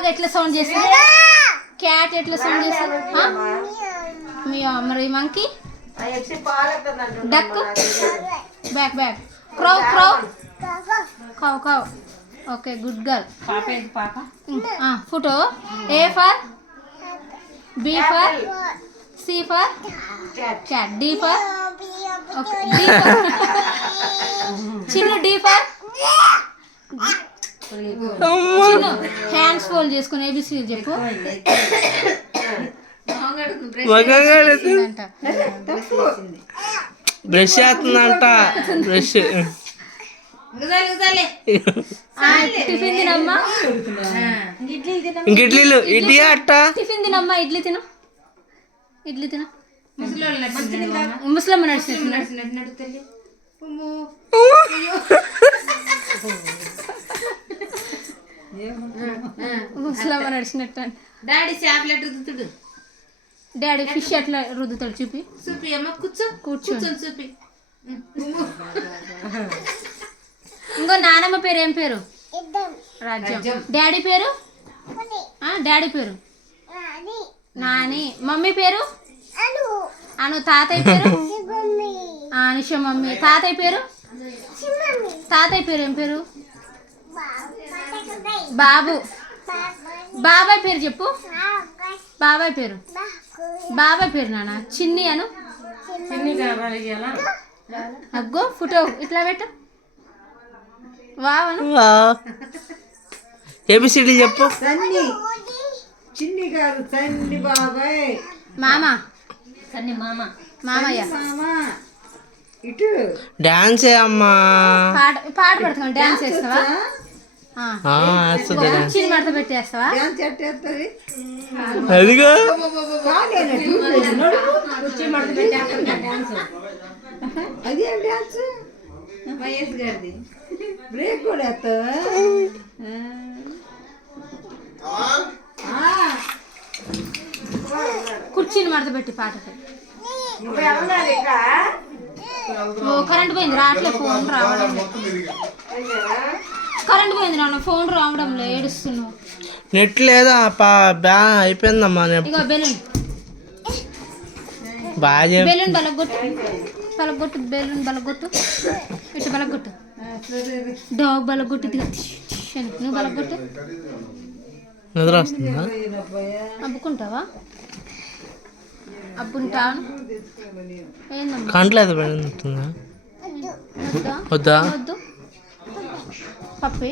Dog ఎట్లా sound చేస్తుంది, cat ఎట్లా సౌండ్ చేస్తుంది, మరి monkey, duck, back back, crow crow, cow cow. Okay good girl. Photo. A for B for C for cat, D for okay D for Chinnu, D for Chinnu. Hands fold చేసుకుని A B C చెప్పు. Brush చేస్తుందంట, brush. Tiffin తినమ్మా, ఇడ్లీలు, ఇడ్లీ అట్ట. Tiffin తినమ్మా, ఇడ్లీ తిను, ఇడ్లీ తిను. ముసలమ్మ నడిచినట్టు. ముసలమ్మ నడిచినట్టు. డాడీ చేపలు ఎట్లా రుద్దుతుడు, డాడీ ఫిష్ ఎట్లా రుద్దుతాడు చూపి. చూపి అమ్మ, కూర్చో కూర్చొని చూపి. ఇంకో నానమ్మ పేరు ఏం పేరు? రాజ్యం. డాడీ పేరు? డాడీ పేరు నాని. మమ్మీ పేరు అను. తాతయ్య పేరు నిష మమ్మీ. తాతయ్య పేరు? తాతయ్య పేరు ఏం పేరు? బాబు. బాబాయ్ పేరు చెప్పు. బాబాయ్ పేరు? బాబాయ్ పేరు నాన్న చిన్ని అను. అగ్గో ఫోటో ఇట్లా పెట్టు. వావను. ఏబిసిడి చెప్పు. చిన్ని గారు సన్ని బాబాయ్. మామ. సన్ని మామ. మామయ్య. ఇటు డాన్స్ అమ్మా. పాట పడుతున్నా. డాన్స్ చేస్తావా? చిన్న మడత పెట్టేస్తావా? అదిగో అదేం డాన్స్? మహేష్ గారిది. బ్రేక్ కూడా వేస్తావా? కుర్చీని మడత పెట్టి పాటకి. కరెంట్ పోయింది, రావట్లే. ఫోన్ రావడం, కరెంట్ పోయింది నాన్న. ఫోన్ రావడం లేదు, ఏడుస్తున్నావు. నెట్ లేదా? అయిపోయిందమ్మా. ఇగో బెలూన్, బాగా బెలూన్ బలగొట్టు, బలగొట్టు, బెలూన్ బలగొట్టు, ఇటు బలగొట్టు. డాగ్ బలగొట్టు, నువ్వు బలగొట్టు. నిద్ర వస్తుందా? అబ్బుకుంటావా? అబ్బుంటాను. ఏందమ్మా కంట్లేదు పడుతుందా? వద్దా? వద్దా? వద్దు. పప్పే